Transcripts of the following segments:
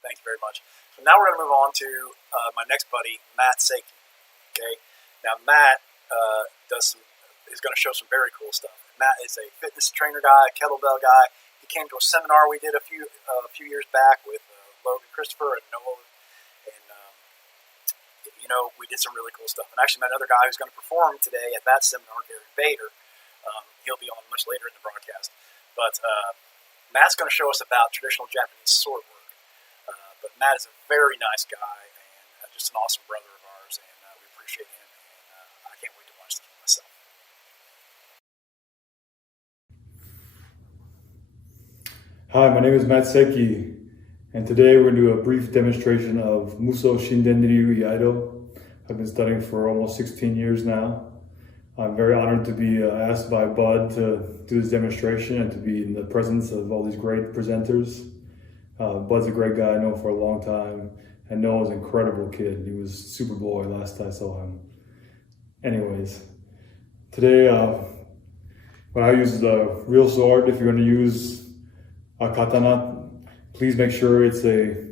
Thank you very much. So now we're going to move on to my next buddy, Matt Seki. Okay. Now Matt is going to show some very cool stuff. Matt is a fitness trainer guy, kettlebell guy. He came to a seminar we did a few years back with Logan Christopher and Noah, and we did some really cool stuff. And actually met another guy who's going to perform today at that seminar, Gary Bader. He'll be on much later in the broadcast. But Matt's going to show us about traditional Japanese sword work. But Matt is a very nice guy and just an awesome brother of ours, and we appreciate him. And I can't wait to watch this for myself. Hi, my name is Matt Seki, and today we're going to do a brief demonstration of muso, shinden, iaido. I've been studying for almost 16 years now. I'm very honored to be asked by Bud to do this demonstration and to be in the presence of all these great presenters. Bud's a great guy, I know him for a long time, and Noah's an incredible kid. He was super boy last I saw him. Anyways, today when I use the real sword, if you're going to use a katana, please make sure it's a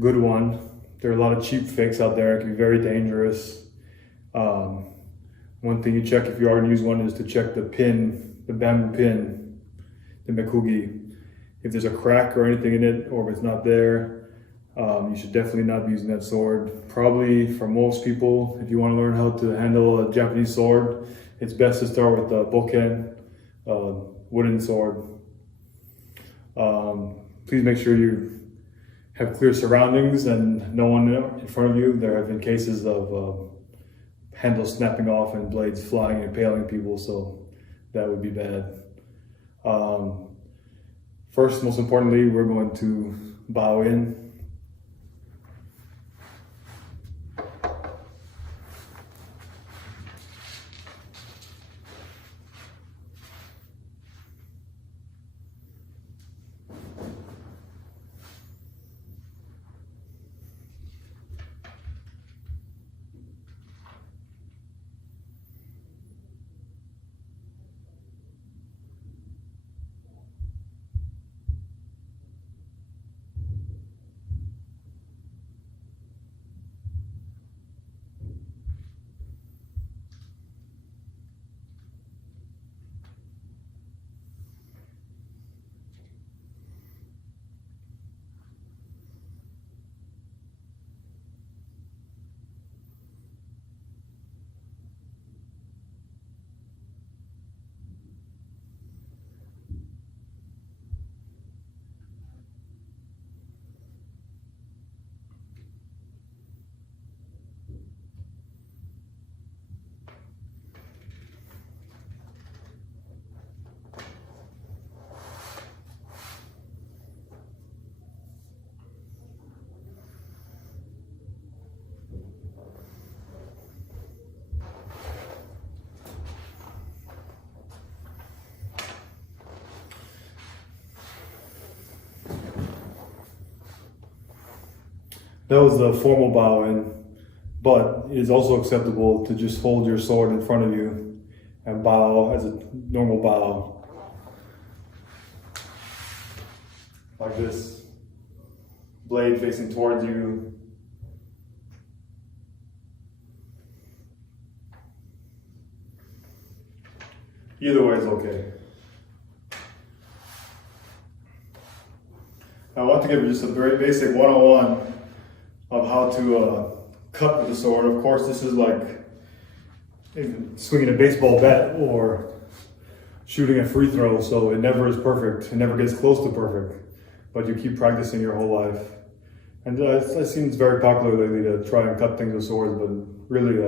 good one. There are a lot of cheap fakes out there. It can be very dangerous. One thing you check if you are going to use one is to check the pin, the bamboo pin, the mekugi. If there's a crack or anything in it, or if it's not there, you should definitely not be using that sword. Probably for most people, if you want to learn how to handle a Japanese sword, it's best to start with the bokken, wooden sword. Please make sure you have clear surroundings and no one in front of you. There have been cases of handles snapping off and blades flying and impaling people, so that would be bad. First, most importantly, we're going to bow in. That was the formal bow in, but it is also acceptable to just hold your sword in front of you and bow as a normal bow. Like this. Blade facing towards you. Either way is okay. I want to give you just a very basic one-on-one of how to cut with the sword. Of course, this is like swinging a baseball bat or shooting a free throw, so it never is perfect. It never gets close to perfect, but you keep practicing your whole life. And it seems very popular lately to try and cut things with swords, but really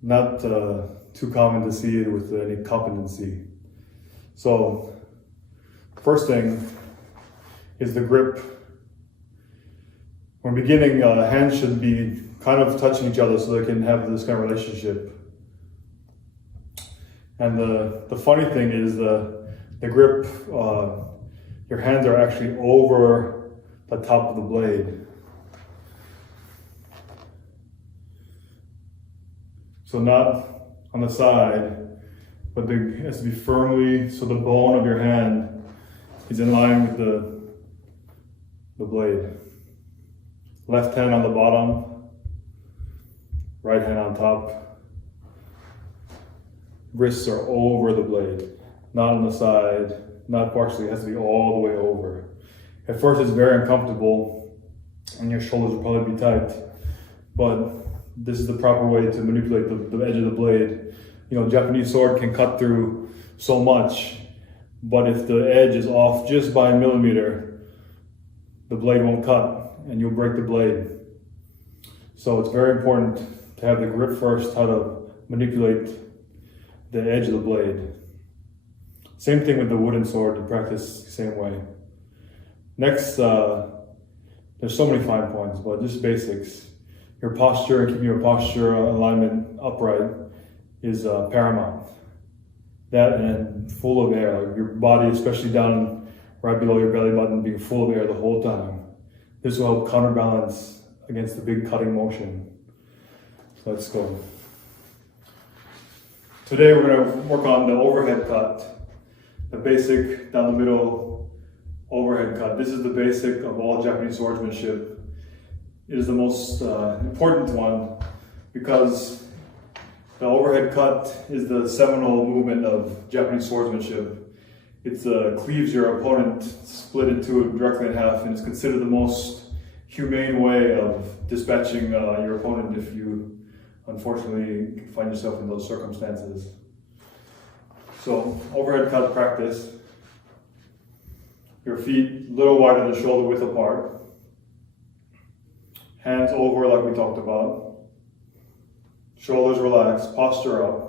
not too common to see it with any competency. So, first thing is the grip. When beginning, hands should be kind of touching each other so they can have this kind of relationship. And the funny thing is the grip, your hands are actually over the top of the blade. So not on the side, but it has to be firmly, so the bone of your hand is in line with the blade. Left hand on the bottom, right hand on top. Wrists are over the blade, not on the side, not partially, it has to be all the way over. At first it's very uncomfortable and your shoulders will probably be tight, but this is the proper way to manipulate the edge of the blade. You know, Japanese sword can cut through so much, but if the edge is off just by a millimeter, the blade won't cut and you'll break the blade. So it's very important to have the grip first, how to manipulate the edge of the blade. Same thing with the wooden sword, you practice the same way. Next, there's so many fine points, but just basics. Your posture and keeping your posture alignment upright is paramount. That and full of air, like your body, especially down right below your belly button, being full of air the whole time. This will help counterbalance against the big cutting motion. So let's go. Today we're going to work on the overhead cut, the basic down the middle overhead cut. This is the basic of all Japanese swordsmanship. It is the most important one because the overhead cut is the seminal movement of Japanese swordsmanship. It cleaves your opponent, split into directly in half, and it's considered the most humane way of dispatching your opponent if you unfortunately find yourself in those circumstances. So, overhead cut practice. Your feet a little wider than shoulder width apart. Hands over like we talked about. Shoulders relaxed, posture up.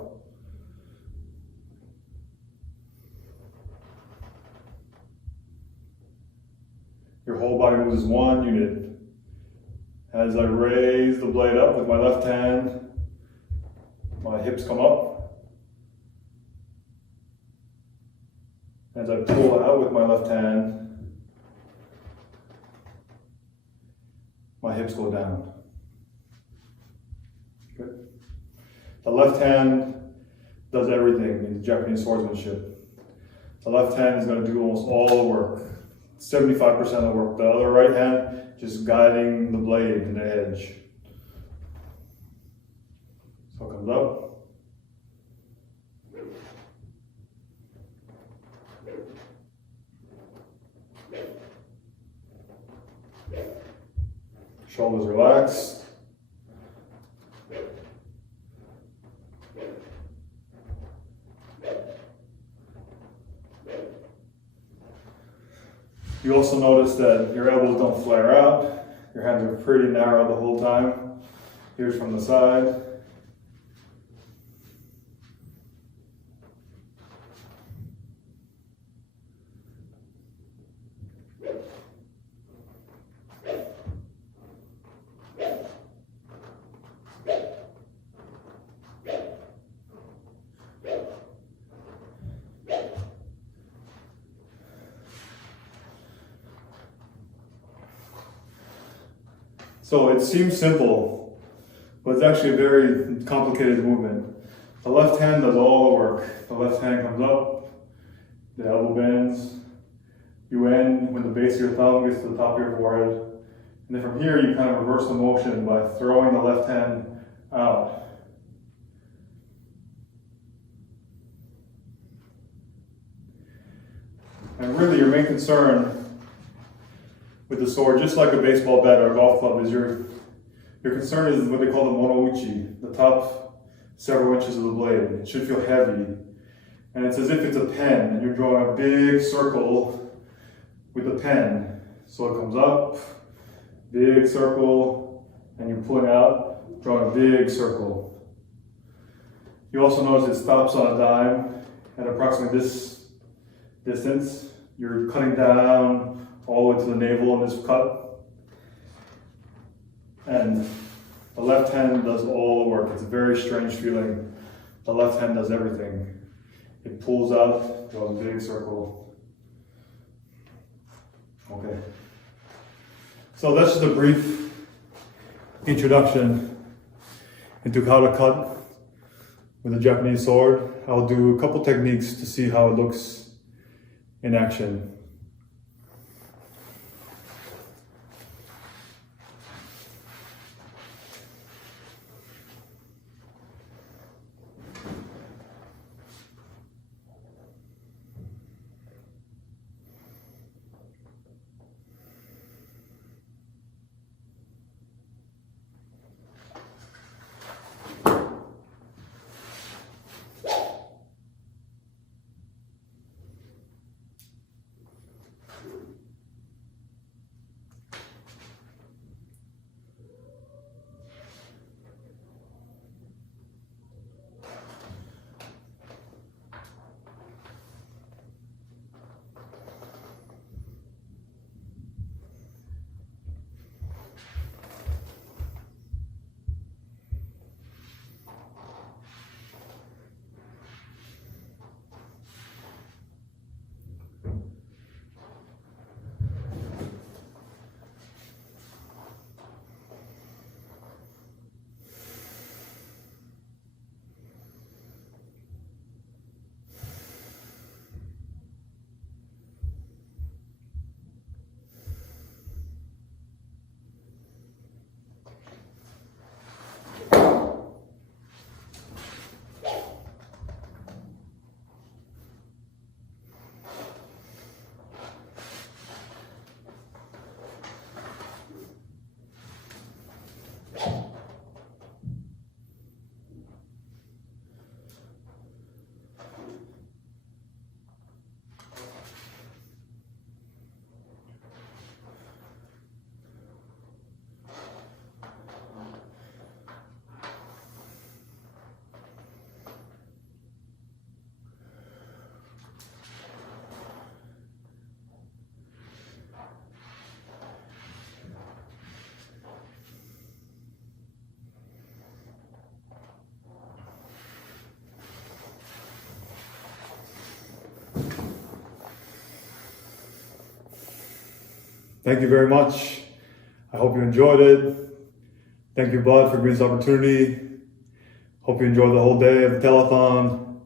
Your whole body moves as one unit. As I raise the blade up with my left hand, my hips come up. As I pull out with my left hand, my hips go down. Good. The left hand does everything in Japanese swordsmanship. The left hand is going to do almost all the work, 75% of the work. The other right hand just guiding the blade and the edge. So it comes up. Shoulders relaxed. You also notice that your elbows don't flare out. Your hands are pretty narrow the whole time. Here's from the side. So it seems simple, but it's actually a very complicated movement. The left hand does all the work. The left hand comes up, the elbow bends, you end when the base of your thumb gets to the top of your forehead. And then from here you kind of reverse the motion by throwing the left hand out. And really your main concern with the sword, just like a baseball bat or a golf club, is your concern is what they call the monouchi, the top several inches of the blade. It should feel heavy. And it's as if it's a pen, and you're drawing a big circle with the pen. So it comes up, big circle, and you're pulling out, drawing a big circle. You also notice it stops on a dime at approximately this distance. You're cutting down all the way to the navel in this cut. And the left hand does all the work. It's a very strange feeling. The left hand does everything. It pulls out, draws a big circle. Okay. So that's just a brief introduction into how to cut with a Japanese sword. I'll do a couple techniques to see how it looks in action. thank you very much. I hope you enjoyed it. Thank you, Bud, for giving me this opportunity. Hope you enjoyed the whole day of the telethon.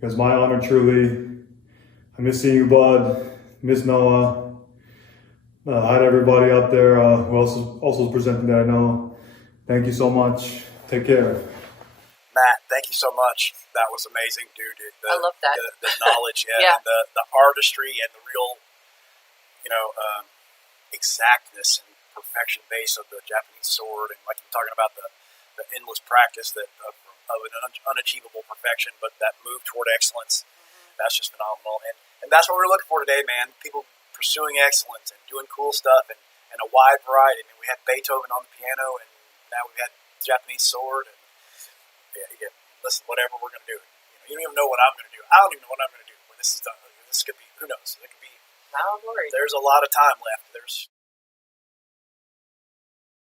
It was my honor, truly. I miss seeing you, Bud. Miss Noah. Hi to everybody out there who also is presenting that I know. Thank you so much. Take care. Matt, thank you so much. That was amazing, dude. I love that. The knowledge, Yeah. and the artistry and the real, exactness and perfection base of the Japanese sword, and like you're talking about the endless practice that of an unachievable perfection, but that move toward excellence. That's just phenomenal, and that's what we're looking for today, man. People pursuing excellence and doing cool stuff, and a wide variety. I mean, we had Beethoven on the piano, and now we've had Japanese sword, and listen, whatever we're going to do. You don't even know what I'm going to do. I don't even know what I'm going to do when this is done. This could be, who knows? It could be. Not worried. There's a lot of time left. There's